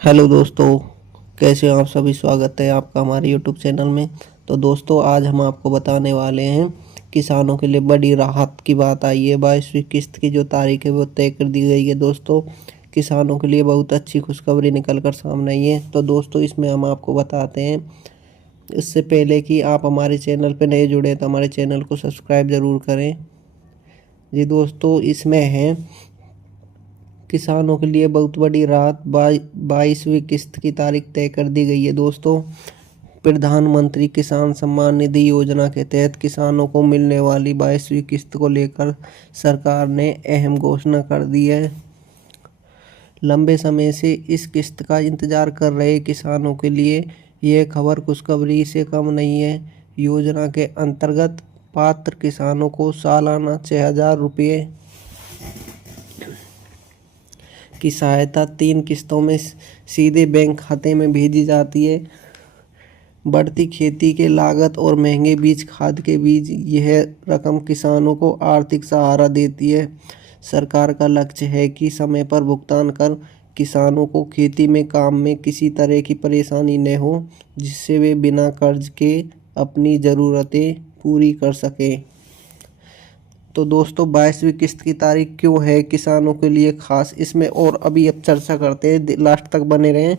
Hello दोस्तों, कैसे हो आप सभी। स्वागत है आपका हमारे यूट्यूब चैनल में। तो दोस्तों, आज हम आपको बताने वाले हैं किसानों के लिए बड़ी राहत की बात आई है। 22वीं किस्त की जो तारीख है वो तय कर दी गई है। दोस्तों, किसानों के लिए बहुत अच्छी खुशखबरी निकल कर सामने आई है। तो दोस्तों, इसमें हम आपको बताते हैं। इससे पहले कि आप हमारे चैनल पर नए जुड़े तो हमारे चैनल को सब्सक्राइब ज़रूर करें। जी दोस्तों, इसमें है किसानों के लिए बहुत बड़ी राहत। 22वीं किस्त की तारीख तय कर दी गई है। दोस्तों, प्रधानमंत्री किसान सम्मान निधि योजना के तहत किसानों को मिलने वाली 22वीं किस्त को लेकर सरकार ने अहम घोषणा कर दी है। लंबे समय से इस किस्त का इंतजार कर रहे किसानों के लिए यह खबर खुशखबरी से कम नहीं है। योजना के अंतर्गत पात्र किसानों को सालाना 6,000 रुपये की सहायता 3 किस्तों में सीधे बैंक खाते में भेजी जाती है। बढ़ती खेती के लागत और महंगे बीज खाद के बीच यह रकम किसानों को आर्थिक सहारा देती है। सरकार का लक्ष्य है कि समय पर भुगतान कर किसानों को खेती में काम में किसी तरह की परेशानी न हो, जिससे वे बिना कर्ज के अपनी ज़रूरतें पूरी कर सकें। तो दोस्तों, 22वीं किस्त की तारीख क्यों है किसानों के लिए खास, इसमें और अभी अब चर्चा करते हैं। लास्ट तक बने रहें।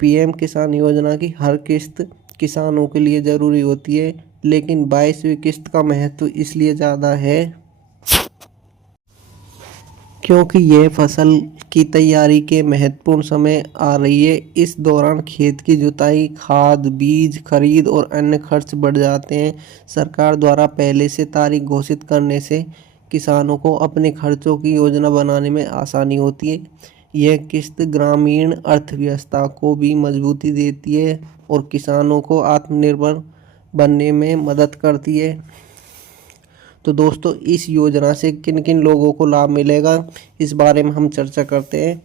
पीएम किसान योजना की हर किस्त किसानों के लिए ज़रूरी होती है, लेकिन 22वीं किस्त का महत्व इसलिए ज़्यादा है क्योंकि यह फसल की तैयारी के महत्वपूर्ण समय आ रही है। इस दौरान खेत की जुताई, खाद, बीज खरीद और अन्य खर्च बढ़ जाते हैं। सरकार द्वारा पहले से तारीख घोषित करने से किसानों को अपने खर्चों की योजना बनाने में आसानी होती है। यह किस्त ग्रामीण अर्थव्यवस्था को भी मजबूती देती है और किसानों को आत्मनिर्भर बनने में मदद करती है। तो दोस्तों, इस योजना से किन किन लोगों को लाभ मिलेगा, इस बारे में हम चर्चा करते हैं।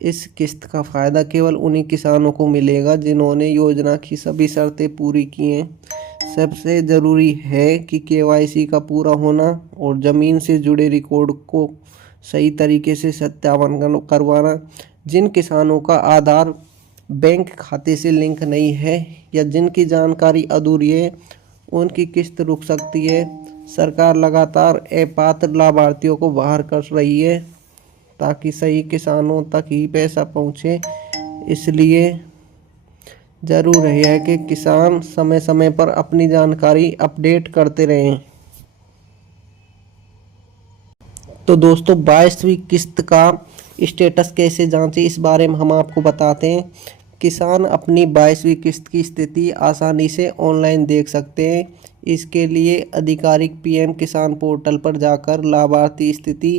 इस किस्त का फ़ायदा केवल उन्हीं किसानों को मिलेगा जिन्होंने योजना की सभी शर्तें पूरी की हैं। सबसे ज़रूरी है कि केवाईसी का पूरा होना और ज़मीन से जुड़े रिकॉर्ड को सही तरीके से सत्यापन करवाना। जिन किसानों का आधार बैंक खाते से लिंक नहीं है या जिनकी जानकारी अधूरी है, उनकी किस्त रुक सकती है। सरकार लगातार अपात्र लाभार्थियों को बाहर कर रही है ताकि सही किसानों तक ही पैसा पहुंचे। इसलिए ज़रूर है कि किसान समय समय पर अपनी जानकारी अपडेट करते रहें। तो दोस्तों, 22वीं किस्त का स्टेटस कैसे जांचें, इस बारे में हम आपको बताते हैं। किसान अपनी 22वीं किस्त की स्थिति आसानी से ऑनलाइन देख सकते हैं। इसके लिए आधिकारिक पीएम किसान पोर्टल पर जाकर लाभार्थी स्थिति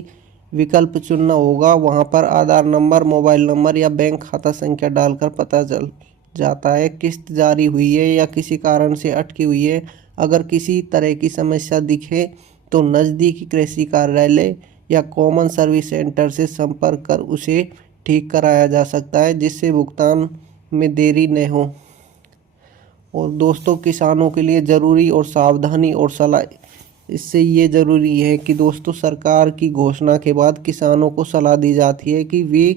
विकल्प चुनना होगा। वहां पर आधार नंबर, मोबाइल नंबर या बैंक खाता संख्या डालकर पता चल जाता है किस्त जारी हुई है या किसी कारण से अटकी हुई है। अगर किसी तरह की समस्या दिखे तो नज़दीकी कृषि कार्यालय या कॉमन सर्विस सेंटर से संपर्क कर उसे ठीक कराया जा सकता है, जिससे भुगतान में देरी न हो। और दोस्तों, किसानों के लिए ज़रूरी और सावधानी और सलाह, इससे ये ज़रूरी है कि दोस्तों, सरकार की घोषणा के बाद किसानों को सलाह दी जाती है कि वे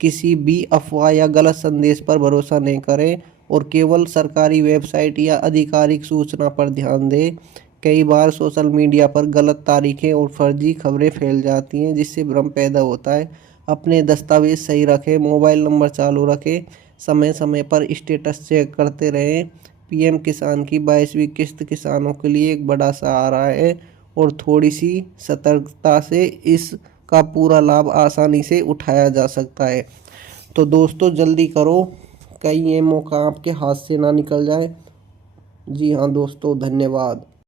किसी भी अफवाह या गलत संदेश पर भरोसा नहीं करें और केवल सरकारी वेबसाइट या आधिकारिक सूचना पर ध्यान दें। कई बार सोशल मीडिया पर गलत तारीखें और फर्जी खबरें फैल जाती हैं, जिससे भ्रम पैदा होता है। अपने दस्तावेज सही रखें, मोबाइल नंबर चालू रखें, समय समय पर स्टेटस चेक करते रहें। पीएम किसान की 22वीं किस्त किसानों के लिए एक बड़ा सहारा है और थोड़ी सी सतर्कता से इसका पूरा लाभ आसानी से उठाया जा सकता है। तो दोस्तों, जल्दी करो, कहीं ये मौका आपके हाथ से ना निकल जाए। जी हाँ दोस्तों, धन्यवाद।